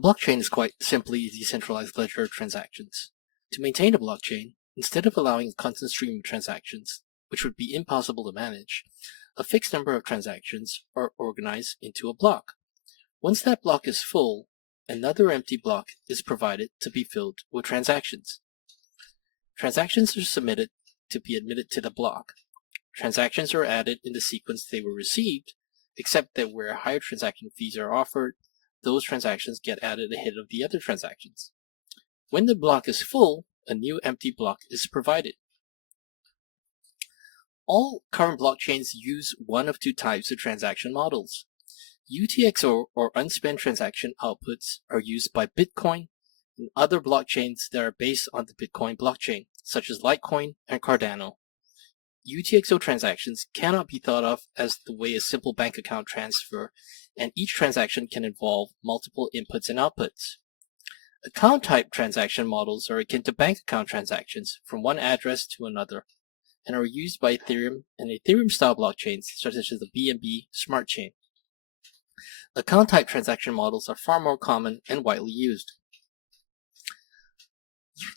blockchain is quite simply a decentralized ledger of transactions. To maintain a blockchain, instead of allowing a constant stream of transactions, which would be impossible to manage, a fixed number of transactions are organized into a block. Once that block is full, another empty block is provided to be filled with transactions. Transactions are submitted to be admitted to the block. Transactions are added in the sequence they were received, except that where higher transaction fees are offered, those transactions get added ahead of the other transactions. When the block is full, a new empty block is provided. All current blockchains use one of two types of transaction models. UTXO or Unspent Transaction Outputs are used by Bitcoin and other blockchains that are based on the Bitcoin blockchain, such as Litecoin and Cardano. UTXO transactions cannot be thought of as the way a simple bank account transfer, and each transaction can involve multiple inputs and outputs. Account-type transaction models are akin to bank account transactions from one address to another, and are used by Ethereum and Ethereum-style blockchains such as the BNB Smart Chain. Account-type transaction models are far more common and widely used.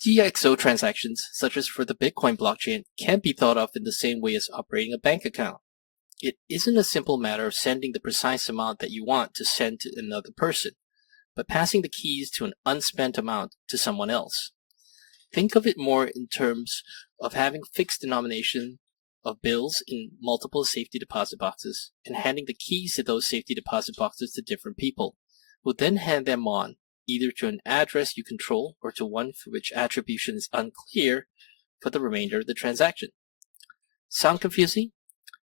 UTXO transactions, such as for the Bitcoin blockchain, can be thought of in the same way as operating a bank account. It isn't a simple matter of sending the precise amount that you want to send to another person, but passing the keys to an unspent amount to someone else. Think of it more in terms of having fixed denomination of bills in multiple safety deposit boxes and handing the keys to those safety deposit boxes to different people, who then hand them on either to an address you control or to one for which attribution is unclear for the remainder of the transaction. Sound confusing?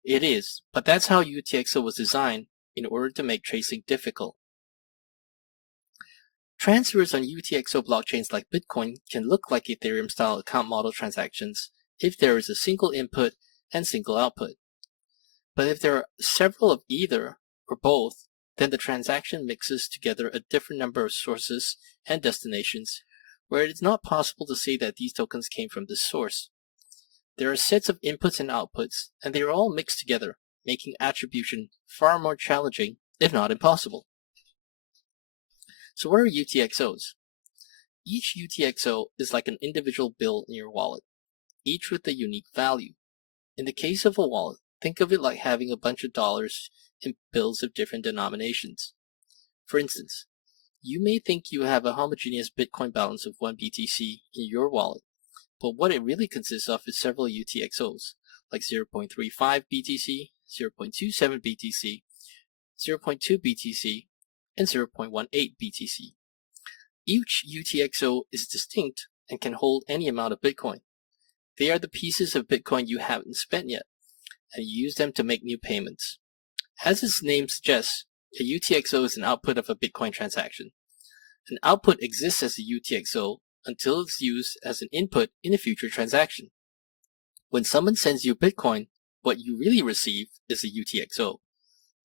It is, but that's how UTXO was designed in order to make tracing difficult. Transfers on UTXO blockchains like Bitcoin can look like Ethereum-style account model transactions if there is a single input and single output. But if there are several of either or both, then the transaction mixes together a different number of sources and destinations where it is not possible to say that these tokens came from this source. There are sets of inputs and outputs, and they are all mixed together, making attribution far more challenging, if not impossible. So what are UTXOs? Each UTXO is like an individual bill in your wallet, each with a unique value. In the case of a wallet, think of it like having a bunch of dollars in bills of different denominations. For instance, you may think you have a homogeneous Bitcoin balance of 1 BTC in your wallet, but what it really consists of is several UTXOs, like 0.35 BTC, 0.27 BTC, 0.2 BTC, and 0.18 BTC. Each UTXO is distinct and can hold any amount of Bitcoin. They are the pieces of Bitcoin you haven't spent yet, and you use them to make new payments. As its name suggests, a UTXO is an output of a Bitcoin transaction. An output exists as a UTXO until it's used as an input in a future transaction. When someone sends you Bitcoin, what you really receive is a UTXO.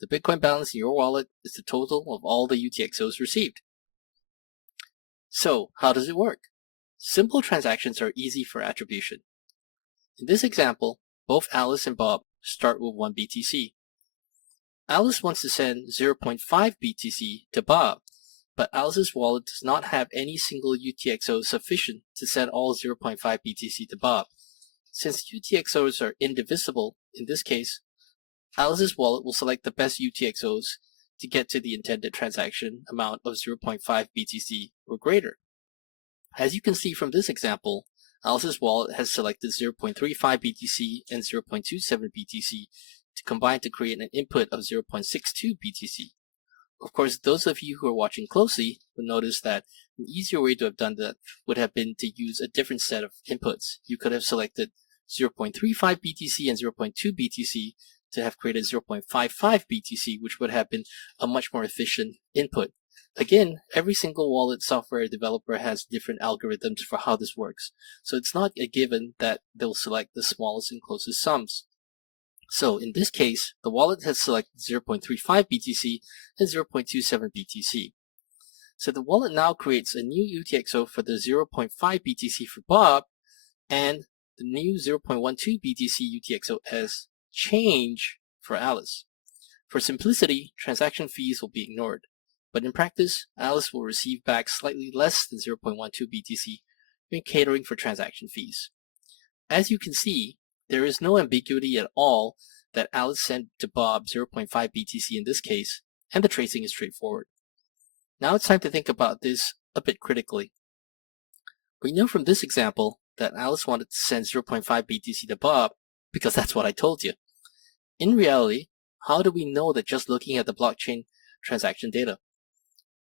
The Bitcoin balance in your wallet is the total of all the UTXOs received. So, how does it work? Simple transactions are easy for attribution. In this example, both Alice and Bob start with 1 BTC. Alice wants to send 0.5 BTC to Bob, but Alice's wallet does not have any single UTXO sufficient to send all 0.5 BTC to Bob. Since UTXOs are indivisible, in this case, Alice's wallet will select the best UTXOs to get to the intended transaction amount of 0.5 BTC or greater. As you can see from this example, Alice's wallet has selected 0.35 BTC and 0.27 BTC to combine to create an input of 0.62 BTC. Of course, those of you who are watching closely will notice that an easier way to have done that would have been to use a different set of inputs. You could have selected 0.35 BTC and 0.2 BTC to have created 0.55 BTC, which would have been a much more efficient input. Again, every single wallet software developer has different algorithms for how this works, so it's not a given that they'll select the smallest and closest sums. So in this case, the wallet has selected 0.35 BTC and 0.27 BTC. So the wallet now creates a new UTXO for the 0.5 BTC for Bob and the new 0.12 BTC UTXO as change for Alice. For simplicity, transaction fees will be ignored. But in practice, Alice will receive back slightly less than 0.12 BTC when catering for transaction fees. As you can see, there is no ambiguity at all that Alice sent to Bob 0.5 BTC in this case, and the tracing is straightforward. Now it's time to think about this a bit critically. We know from this example that Alice wanted to send 0.5 BTC to Bob because that's what I told you. In reality, how do we know that just looking at the blockchain transaction data?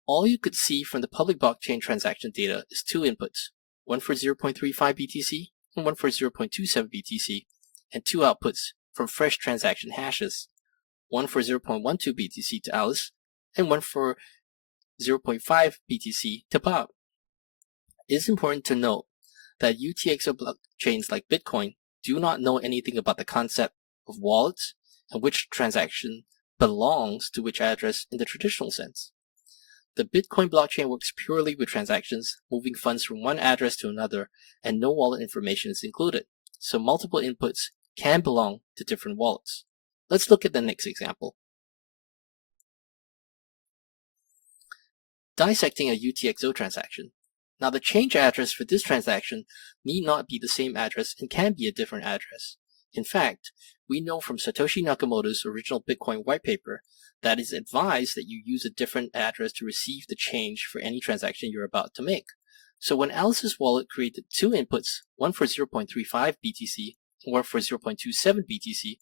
All you could see from the public blockchain transaction data is two inputs, one for 0.35 BTC and one for 0.27 BTC, and two outputs from fresh transaction hashes, one for 0.12 BTC to Alice and one for 0.5 BTC to Bob. It is important to note that UTXO blockchains like Bitcoin do not know anything about the concept of wallets and which transaction belongs to which address in the traditional sense. The Bitcoin blockchain works purely with transactions, moving funds from one address to another, and no wallet information is included, so multiple inputs can belong to different wallets. Let's look at the next example. Dissecting a UTXO transaction. Now the change address for this transaction need not be the same address and can be a different address. In fact, we know from Satoshi Nakamoto's original Bitcoin white paper that it's advised that you use a different address to receive the change for any transaction you're about to make. So when Alice's wallet created two inputs, one for 0.35 BTC and one for 0.27 BTC,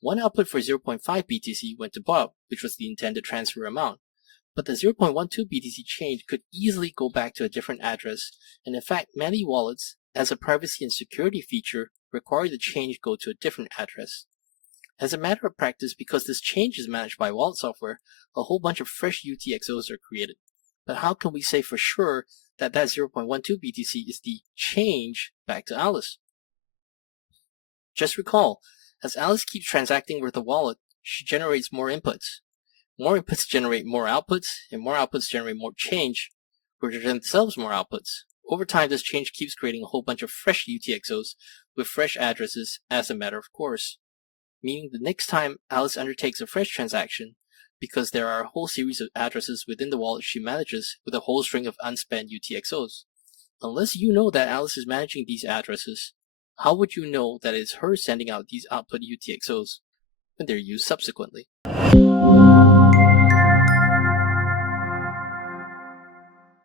one output for 0.5 BTC went to Bob, which was the intended transfer amount. But the 0.12 BTC change could easily go back to a different address, and in fact, many wallets, as a privacy and security feature, require the change go to a different address. As a matter of practice, because this change is managed by wallet software, a whole bunch of fresh UTXOs are created. But how can we say for sure that 0.12 BTC is the change back to Alice? Just recall, as Alice keeps transacting with the wallet, she generates more inputs. More inputs generate more outputs, and more outputs generate more change, which are themselves more outputs. Over time, this change keeps creating a whole bunch of fresh UTXOs with fresh addresses as a matter of course. Meaning the next time Alice undertakes a fresh transaction, because there are a whole series of addresses within the wallet she manages with a whole string of unspent UTXOs. Unless you know that Alice is managing these addresses, how would you know that it's her sending out these output UTXOs when they're used subsequently?